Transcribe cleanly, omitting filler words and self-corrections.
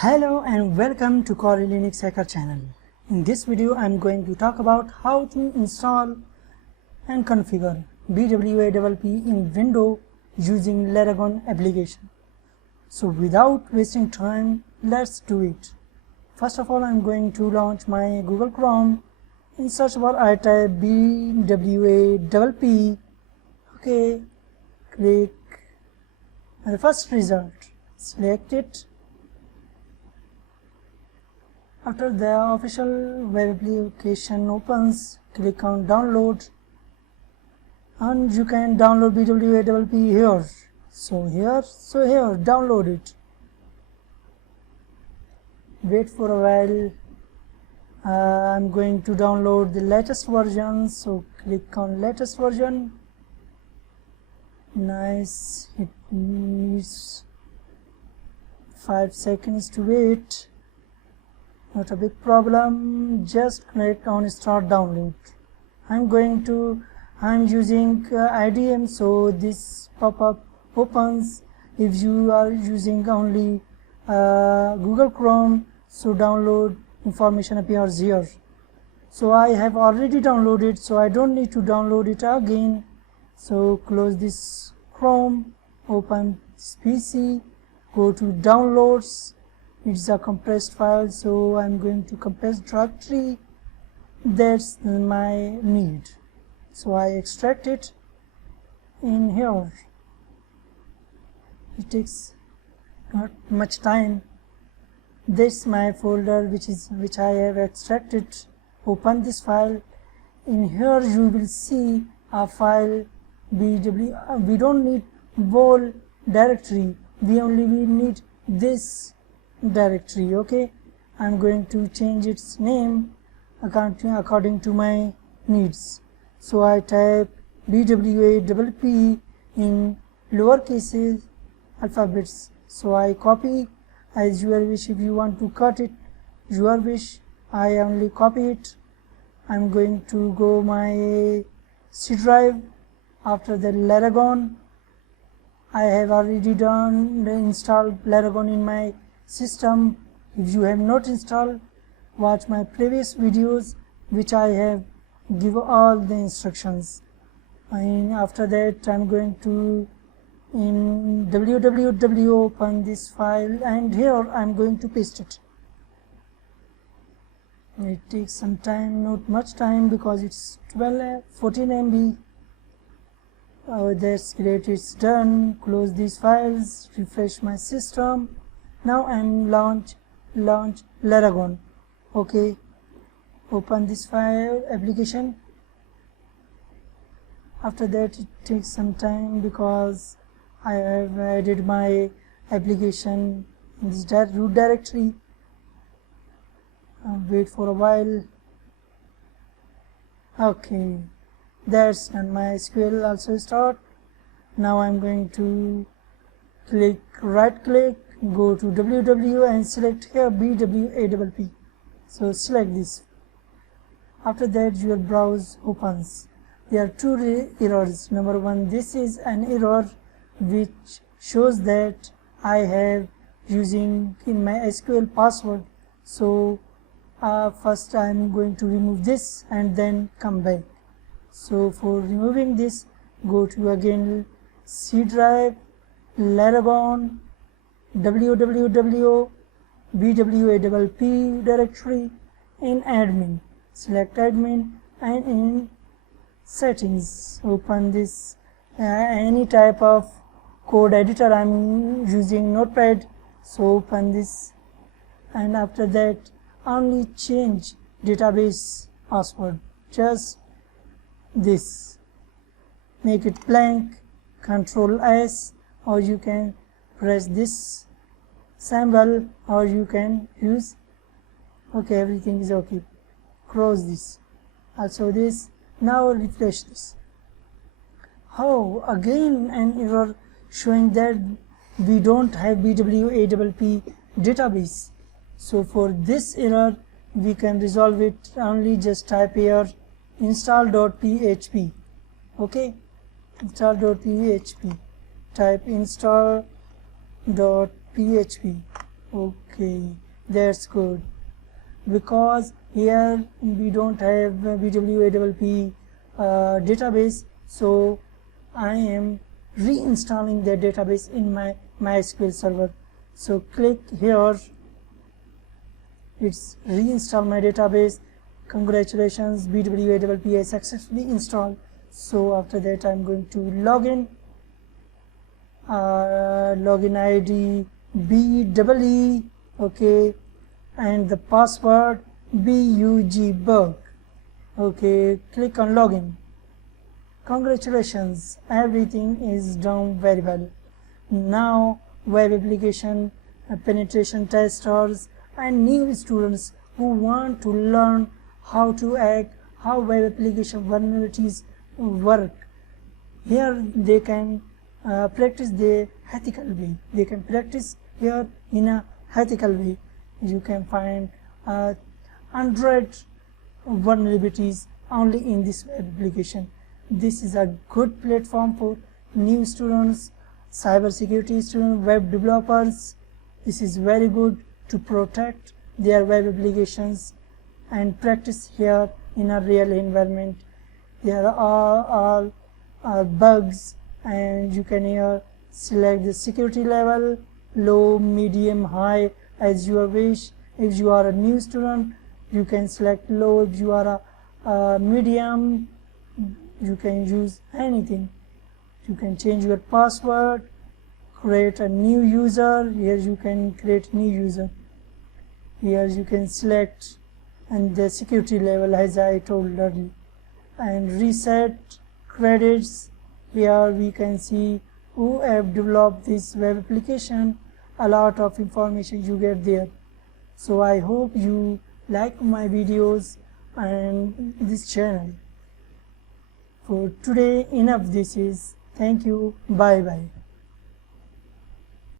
Hello and welcome to Core Linux Hacker channel. In this video I am going to talk about how to install and configure bWAPP in Windows using Laragon application. So without wasting time, let's do it. First of all, I am going to launch my Google Chrome. In search bar I type bWAPP. Okay, click and the first result, select it. After the official web application opens, click on download and you can download bWAPP here. So here, download it. Wait for a while. I'm going to download the latest version, so click on latest version. Nice, it needs 5 seconds to wait. Not a big problem, just click on start download. I'm using IDM, so this pop-up opens. If you are using only Google Chrome, so download information appears here. So I have already downloaded, so I don't need to download it again. So close this Chrome, open this PC, go to downloads. It's a compressed file, so I'm going to compress directory. That's my need. So I extract it in here. It takes not much time. This my folder which I have extracted. Open this file. In here you will see a file bw. We don't need whole directory. We need this directory. Okay, I'm going to change its name according to my needs. So I type bWAPP in lowercase alphabets. So I copy as your wish. If you want to cut it, your wish. I only copy it. I'm going to go my C drive. After the Laragon, I have already installed Laragon in my system. If you have not installed, watch my previous videos which I have give all the instructions. And after that I'm going to in www open this file, and here I'm going to paste it. It takes some time, not much time, because it's 14 MB. Oh, that's great, it's done. Close these files, refresh my system. Now I'm launch Laragon. Okay, open this file application. After that it takes some time because I have added my application in this root directory. Wait for a while. Okay, that's done. MySQL also start. Now I'm going to right click, go to www and select here bWAPP. So select this. After that your browse opens. There are two errors. Number one, this is an error which shows that I have using in my SQL password. So first I am going to remove this and then come back. So for removing this, go to again C drive, Laragon, www bWAPP directory, in admin, select admin, and in settings open this any type of code editor. I'm using Notepad, so open this, and after that only change database password, just this, make it blank, Ctrl S, or you can press this symbol, or you can use, okay, everything is okay. Close this, also this. Now refresh this. Oh, again an error showing that we don't have bWAPP database. So for this error we can resolve it, only just type here install.php. okay, install.php, type install.php. Okay, that's good, because here we don't have bWAPP database, so I am reinstalling the database in my MySQL server. So click here, it's reinstall my database. Congratulations, bWAPP is successfully installed. So after that I'm going to log in, login ID bWE, okay, and the password bug. Okay, click on login. Congratulations, everything is done very well. Now web application penetration testers and new students who want to learn how to hack, how web application vulnerabilities work, here they can practice the ethical way. They can practice here in a ethical way. You can find 100 vulnerabilities only in this web application. This is a good platform for new students, cybersecurity students, web developers. This is very good to protect their web applications and practice here in a real environment. There are all bugs, and you can here select the security level, low, medium, high, as your wish. If you are a new student, you can select low. If you are a medium, you can use anything. You can change your password, create a new user. Here you can create new user. Here you can select and the security level, as I told earlier, and reset credits. Here we can see who have developed this web application. A lot of information you get there. So I hope you like my videos and this channel. For today enough this is. Thank you. Bye bye.